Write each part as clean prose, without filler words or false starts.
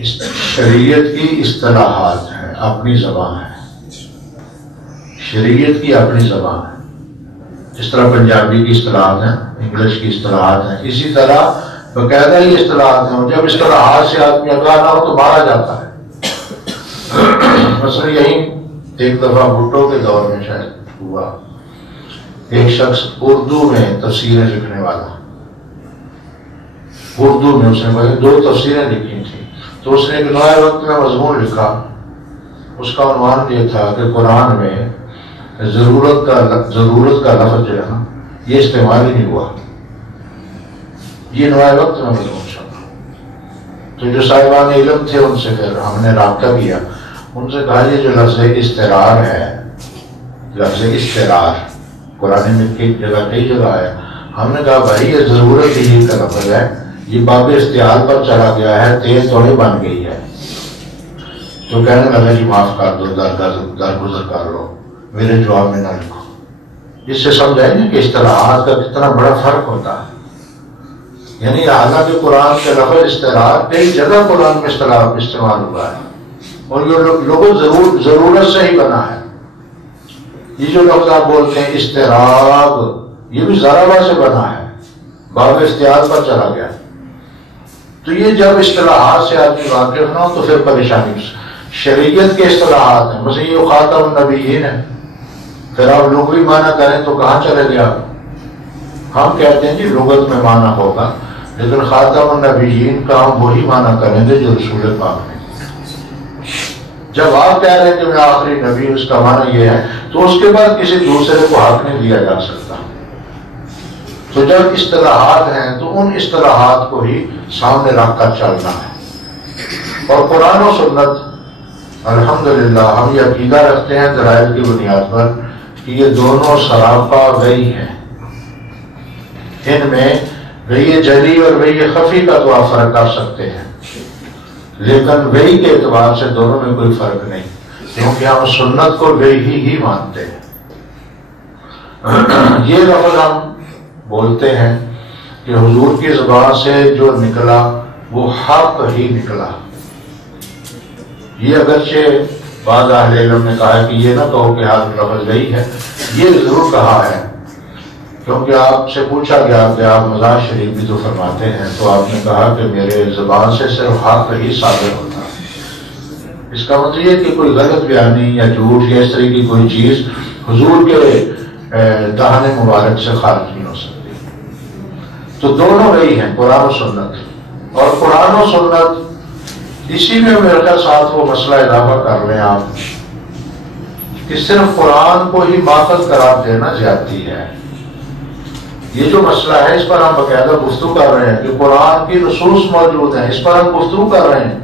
شریعت کی اصطلاحات ہیں، اپنی زبان ہے، شریعت کی اپنی زبان ہے۔ اس طرح پنجابی کی اصطلاحات ہیں، انگلش کی اصطلاحات ہیں، اسی طرح باقاعدہ ہی اصطلاحات ہیں۔ جب اصطلاحات سے آدمی آگاہ نہ ہو تو مارا جاتا ہے۔ مثلا یہی ایک دفعہ بھٹو کے دور میں شاید ہوا، ایک شخص اردو میں تفسیریں لکھنے والا، اردو میں اس نے 2 تفسیریں لکھی تھیں، تو اس نے ایک نئے وقت میں مضمون لکھا، اس کا عنوان یہ تھا کہ قرآن میں ضرورت کا لفظ جو ہے نا یہ استعمال ہی نہیں ہوا۔ یہ نئے وقت میں مضمون چلا، تو جو صاحبان علم تھے ان سے پھر ہم نے رابطہ کیا، ان سے کہا یہ جو لفظ استرار ہے، لفظ استرار قرآن میں کئی جگہ ہے، ہم نے کہا بھائی یہ ضرورت ہی کا لفظ ہے، یہ باب استعار پر چلا گیا ہے، تیز تھوڑی بن گئی ہے۔ تو کہنے لگا جی معاف کر دو، درگزر کر لو، میرے جواب میں نہ لکھو۔ اس سے سمجھائیں گے کہ اصطلاحات کا کتنا بڑا فرق ہوتا ہے۔ یعنی حالانکہ قرآن کے لفظ استعار کئی جگہ قرآن میں استعمال ہوا ہے، اور یہ لوگوں ضرورت سے ہی بنا ہے۔ یہ جو لفظ آپ بولتے ہیں استعراض، یہ بھی ضرابہ سے بنا ہے، باب استعار پر چلا گیا۔ تو یہ جب اصطلاحات سے آدمی واقف نہ ہو تو پھر پریشانی۔ شریعت کے اصطلاحات ہیں، مثلا یہ خاتم النبیین ہے، پھر آپ لغوی معنی کریں تو کہاں چلے گیا؟ ہم کہتے ہیں جی لغت میں معنی ہوگا، لیکن خاتم النبیین کا ہم وہی معنی کریں گے جو رسول پاک نے۔ جب آپ کہہ رہے ہیں کہ میں آخری نبی، اس کا معنی یہ ہے تو اس کے بعد کسی دوسرے کو حق نہیں دیا جا سکتا۔ تو جب اصطلاحات ہیں تو ان اصطلاحات کو ہی سامنے رکھ کر چلنا ہے۔ اور قرآن و سنت الحمدللہ ہم یہ عقیدہ رکھتے ہیں دلائل کی بنیاد پر کہ یہ دونوں سراپا وحی ہیں، ان میں وحی جلی اور وحی خفی کا تو آپ فرق کر سکتے ہیں، لیکن وحی کے اعتبار سے دونوں میں کوئی فرق نہیں، کیونکہ ہم سنت کو وحی ہی مانتے ہیں۔ یہ لفظ ہم بولتے ہیں کہ حضور کی زبان سے جو نکلا وہ حق ہی نکلا۔ یہ اگرچہ بعض اہل علم نے کہا ہے کہ یہ نہ کہو کہ ہر لفظ وحی ہے، یہ ضرور کہا ہے، کیونکہ آپ سے پوچھا گیا کہ آپ مزار شریف بھی تو فرماتے ہیں، تو آپ نے کہا کہ میرے زبان سے صرف حق ہی صادر ہوتا ہے۔ اس کا مطلب یہ کہ کوئی غلط بیانی یا جھوٹ یا اس طرح کی کوئی چیز حضور کے دہان مبارک سے خارج نہیں ہو سکتی۔ تو دونوں وہی ہیں، قرآن و سنت۔ اور قرآن و سنت اسی میں میرے خیال ساتھ وہ مسئلہ اضافہ کر لیں آپ کہ صرف قرآن کو ہی ماخذ قرار دینا زیادتی ہے۔ یہ جو مسئلہ ہے اس پر ہم باقاعدہ گفتگو کر رہے ہیں کہ قرآن کی نصوص موجود ہیں، اس پر ہم گفتگو کر رہے ہیں،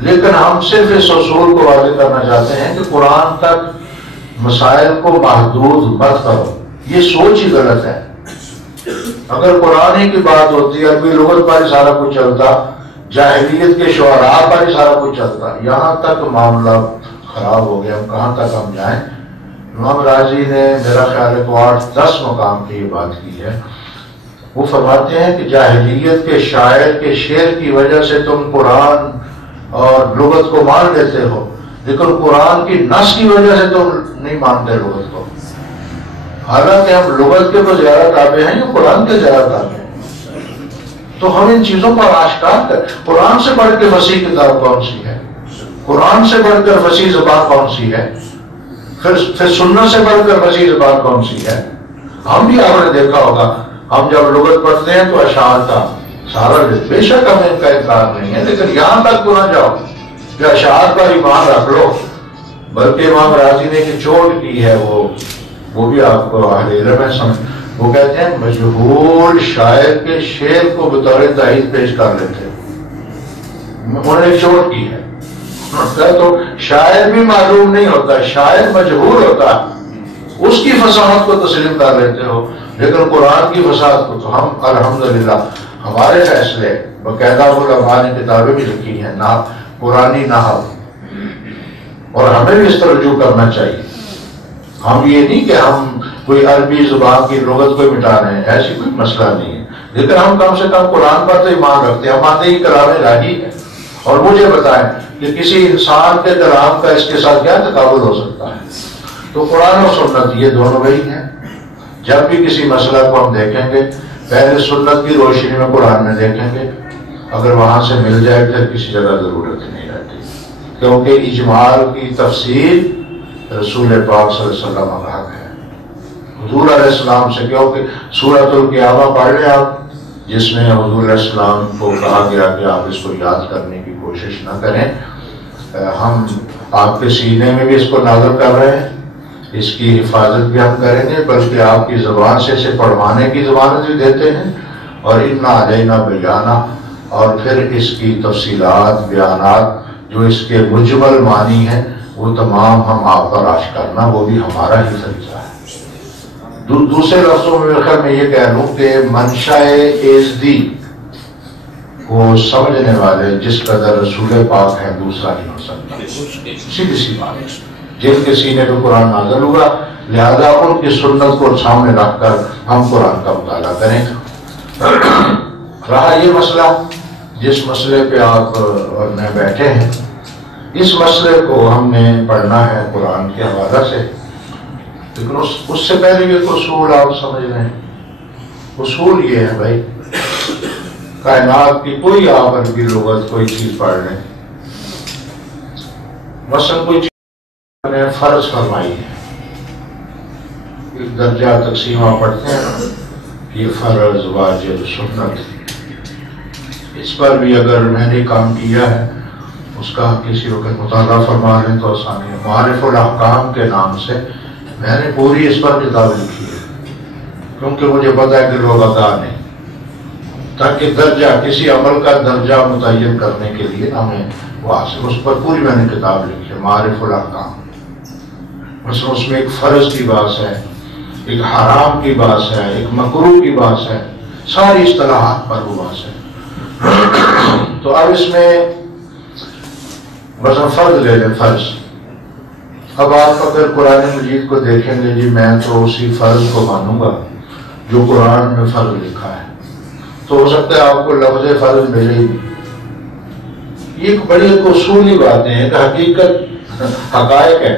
لیکن ہم صرف اس اصول کو واضح کرنا چاہتے ہیں کہ قرآن تک مسائل کو محدود مت کرو، یہ سوچ ہی غلط ہے۔ اگر قرآن ہی کی بات ہوتی، عربی لغت پر ہی سارا کچھ چلتا، جاہلیت کے شعراء پر ہی سارا کچھ چلتا، یہاں تک معاملہ خراب ہو گیا، ہم کہاں تک ہم جائیں۔ امام راضی نے میرا خیال ہے 8-10 مقام کی یہ بات کی ہے۔ وہ فرماتے ہیں کہ جاہلیت کے شاعر کے شعر کی وجہ سے تم قرآن اور لغت کو مان لیتے ہو، لیکن قرآن کی نص کی وجہ سے تم نہیں مانتے لغت کو۔ حالانکہ ہم لغت کے تو زیادہ تابع ہیں یا قرآن کے زیادہ تابع ہیں، تو ہم ان چیزوں پر آشکار کریں۔ قرآن سے بڑھ کے وسیع کتاب کون سی ہے؟ قرآن سے بڑھ کر وسیع زبان کون سی ہے؟ پھر سنت سے بڑھ کر وسیع زبان کون سی ہے؟ ہم بھی آپ نے دیکھا ہوگا، ہم جب لغت پڑھتے ہیں تو اشعار کا سارا بے شک ہمیں ان کا اقرار نہیں ہے، لیکن یہاں تک تو نہ جاؤ کہ اشعار پر ایمان رکھ لو۔ بلکہ امام راضی نے کہ چوٹ کی ہے، وہ بھی آپ کو اہل علم ہے سمجھ، وہ کہتے ہیں مجہول شاعر کے شعر کو بطور تائید پیش کر لیتے، انہوں نے چوٹ کی ہے۔ تو شاعر بھی معلوم نہیں ہوتا، شاعر مجہول ہوتا ہے، اس کی فصاحت کو تسلیم کر لیتے ہو، لیکن قرآن کی فصاحت کو تو ہم الحمدللہ ہمارے فیصلے باقاعدہ علماء نے کتابیں بھی لکھی ہیں نہ قرآنی نحو، اور ہمیں بھی اس پر رجوع کرنا چاہیے۔ ہم یہ نہیں کہ ہم کوئی عربی زبان کی لغت کو مٹا رہے ہیں، ایسی کوئی مسئلہ نہیں ہے، لیکن ہم کم سے کم قرآن پر تو ایمان رکھتے ہیں، ہم مانتے ہیں کہ کلام الہی ہے، اور مجھے بتائیں کہ کسی انسان کے کلام کا اس کے ساتھ کیا تقابل ہو سکتا ہے؟ تو قرآن و سنت یہ دونوں وہی ہیں. جب بھی کسی مسئلہ کو ہم دیکھیں گے پہلے سنت کی روشنی میں قرآن میں دیکھیں گے، اگر وہاں سے مل جائے پھر کسی جگہ ضرورت نہیں رہتی، کیونکہ اجمال کی تفسیر رسول پاک صلی اللہ علیہ وسلم کا حق ہے. حضور علیہ السلام سے، کیونکہ سورۃ القیامہ پڑھ لیں آپ، جس میں حضور علیہ السلام کو کہا گیا کہ آپ اس کو یاد کرنے کی کوشش نہ کریں، ہم آپ کے سینے میں بھی اس کو نازل کر رہے ہیں، اس کی حفاظت بھی ہم کریں گے، بلکہ آپ کی زبان سے اسے پڑھوانے کی ضمانت بھی دیتے ہیں، اور انا علینا بیانہ، اور پھر اس کی تفصیلات بیانات جو اس کے مجمل معنی ہیں وہ تمام ہم آپ پر راش کرنا، وہ بھی ہمارا ہی فریضہ ہے. دوسرے لفظوں میں یہ کہہ لوں کہ منشاء ایزدی کو سمجھنے والے جس قدر رسول پاک ہے دوسرا نہیں ہو سکتا. سیدھی سی بات ہے، جن کے سینے پہ قرآن نازل ہوا، لہذا ان کی سنت کو سامنے رکھ کر ہم قرآن کا مطالعہ کریں. رہا یہ مسئلہ جس مسئلے پہ آپ اور میں بیٹھے ہیں، اس مسئلے کو ہم نے پڑھنا ہے قرآن کے حوالہ سے، لیکن اس سے پہلے یہ اصول آپ سمجھ لیں. اصول یہ ہے بھائی، کائنات کی کوئی آپ عربی لغت کوئی چیز پڑھ لیں، مثلا کوئی چیز نے فرض فرمائی ہے، ایک درجہ تقسیم آپ پڑھتے ہیں، یہ فرض واجب سنت، اس پر بھی اگر میں نے کام کیا ہے اس کا کسی وقت مطالعہ فرما لیں تو آسانی ہے. معارف الاحکام کے نام سے میں نے پوری اس پر کتاب لکھی ہے، کیونکہ مجھے پتا ہے کہ لوگ آگاہ نہیں، تاکہ درجہ کسی عمل کا درجہ متعین کرنے کے لیے ہمیں واسطے اس پر پوری میں نے کتاب لکھی ہے معارف الاحکام. مثلا اس میں ایک فرض کی بات ہے، ایک حرام کی بات ہے، ایک مکروہ کی بات ہے، ساری اصطلاحات پر وہ بات ہے. تو اب اس میں مثلا فرض لے لیں، فرض. اب آپ اگر قرآن مجید کو دیکھیں گے، جی میں تو اسی فرض کو مانوں گا جو قرآن میں فرض لکھا ہے، تو ہو سکتا ہے آپ کو لفظ فرض ملے ہی نہیں. یہ ایک بڑی اصولی باتیں ہیں کہ حقیقت حقائق ہے.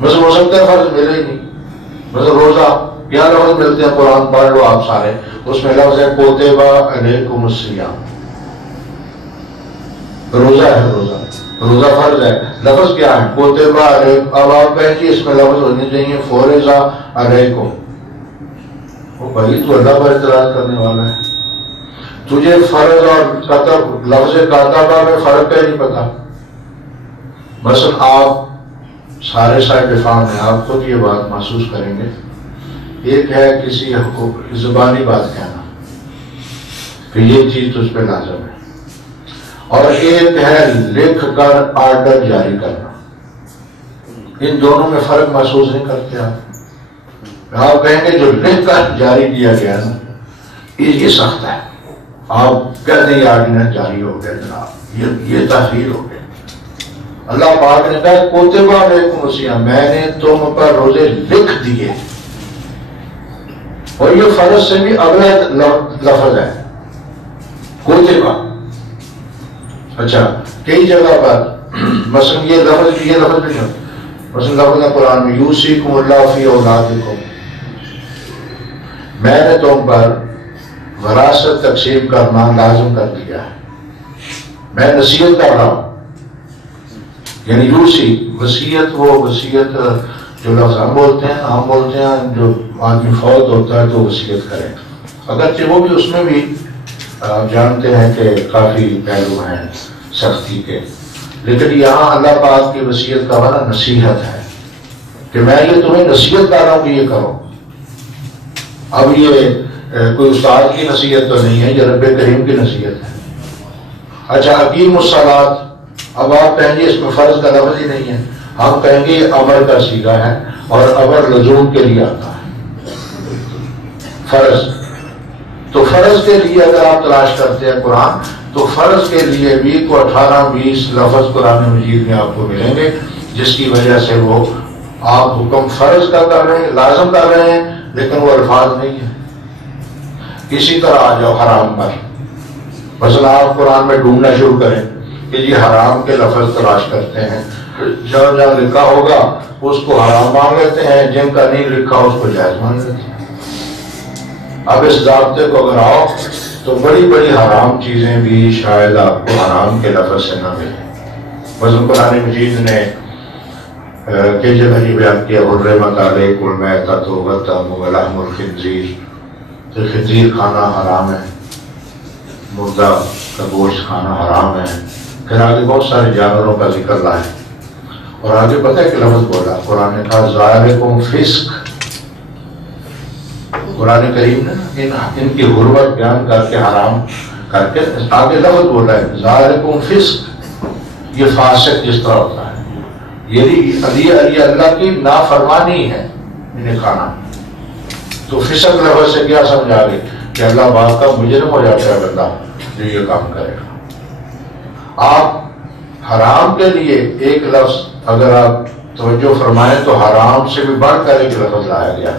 مثلا ہو سکتا ہے فرض ملے ہی نہیں. مثلا روزہ، کیا لفظ ملتے ہیں؟ قرآن پڑھ لو آپ سارے، اس میں لفظ ہے کوتبہ علیکم الصیام، روزہ ہے، روزہ فرض ہے. لفظ کیا ہے؟ کوتبہ علیکم. اب آپ کہیں جی اس میں لفظ ہونے چاہیے فورزہ علیکم. وہ بھائی تو اللہ پر اعتراض کرنے والا ہے، تجھے فرض اور کتب، لفظ کاتبہ میں فرق کا ہی نہیں پتا. مثلا آپ سارے صاحب دفاع میں آپ خود یہ بات محسوس کریں گے، ایک ہے کسی زبانی بات کہنا کہ یہ چیز تجھ پہ لازم ہے، اور ایک ہے لکھ کر آرڈر جاری کرنا. ان دونوں میں فرق محسوس نہیں کرتے آپ کہیں گے جو لکھ کر جاری کیا گیا نا یہ سخت ہے، آپ کہہ دیں آرڈیننس جاری ہو گیا جناب، یہ تحریر ہو گیا. اللہ پاک نے کہا کوتبہ علیکم الصیام، میں نے تم پر روزے لکھ دیے، اور یہ فرض سے بھی اگلا لفظ ہے کوتبہ. اچھا کئی جگہ پر مثلا یہ لفظ بھی نہیں، مثلا لفظ ہے قرآن میں یوصیکم اللہ فی اولادکم، میں نے تم پر وراثت تقسیم کرنا لازم کر دیا ہے، میں نصیحت کر رہا ہوں. یعنی یوسی وصیت، وہ وصیت جو لفظ ہم بولتے ہیں جو آدمی فوت ہوتا ہے تو وصیت کرے، اگرچہ وہ بھی اس میں بھی آپ جانتے ہیں کہ کافی پہلو ہیں سختی کے، لیکن یہاں اللہ پاک کی وصیت کا معنی نصیحت ہے کہ میں یہ تمہیں نصیحت کر رہا ہوں کہ یہ کرو. اب یہ کوئی استاد کی نصیحت تو نہیں ہے، یہ رب کریم کی نصیحت ہے. اچھا اقیم الصلاۃ، اب آپ کہیں گے اس میں فرض کا لفظ ہی نہیں ہے، ہم کہیں گے یہ امر کا صیغہ ہے اور امر لزوم کے لیے آتا ہے. فرض تو فرض کے لیے اگر آپ تلاش کرتے ہیں قرآن تو فرض کے لیے بھی کو 18-20 لفظ قرآن مجید میں آپ کو ملیں گے، جس کی وجہ سے وہ آپ حکم فرض کا کر رہے ہیں، لازم کر رہے ہیں، لیکن وہ الفاظ نہیں ہے. اسی طرح آ جاؤ حرام پر، مثلا آپ قرآن میں ڈھونڈنا شروع کریں کہ یہ حرام کے لفظ تلاش کرتے ہیں، جہاں جہاں لکھا ہوگا اس کو حرام مان لیتے ہیں، جن کا نہیں لکھا اس کو جائز مان لیتے ہیں۔ اب اس ضابطے کو اگر آؤ تو بڑی بڑی حرام چیزیں بھی شاید آپ کو حرام کے لفظ سے نہ ملیں۔ مثلا قرآن مجید نے کہ جگہ یہ بیان کیا حرمت علیکم المیتۃ والدم ولحم الخنزیر، تو خنزیر کھانا حرام ہے، مردہ کا گوشت کھانا حرام ہے۔ پھر آگے بہت سارے جانوروں کا ذکر لائے اور آگے پتہ ہے کہ لفظ بولا قرآن نے کہا ذالکم فسق۔ قرآن کریم نے ان کی حرمت بیان کر کے حرام کر کے آگے لفظ بولا ہے ذالکم فسق، یہ فاسق جس طرح ہوتا ہے، یہ اللہ کی نافرمانی ہے انہیں کھانا۔ تو فسق لفظ سے کیا سمجھا گے کہ اللہ باپ کا مجرم ہو جاتا ہے بندہ جو یہ کام کرے گا۔ آپ حرام کے لیے ایک لفظ اگر آپ توجہ فرمائیں تو حرام سے بھی بڑھ کر ایک لفظ لایا گیا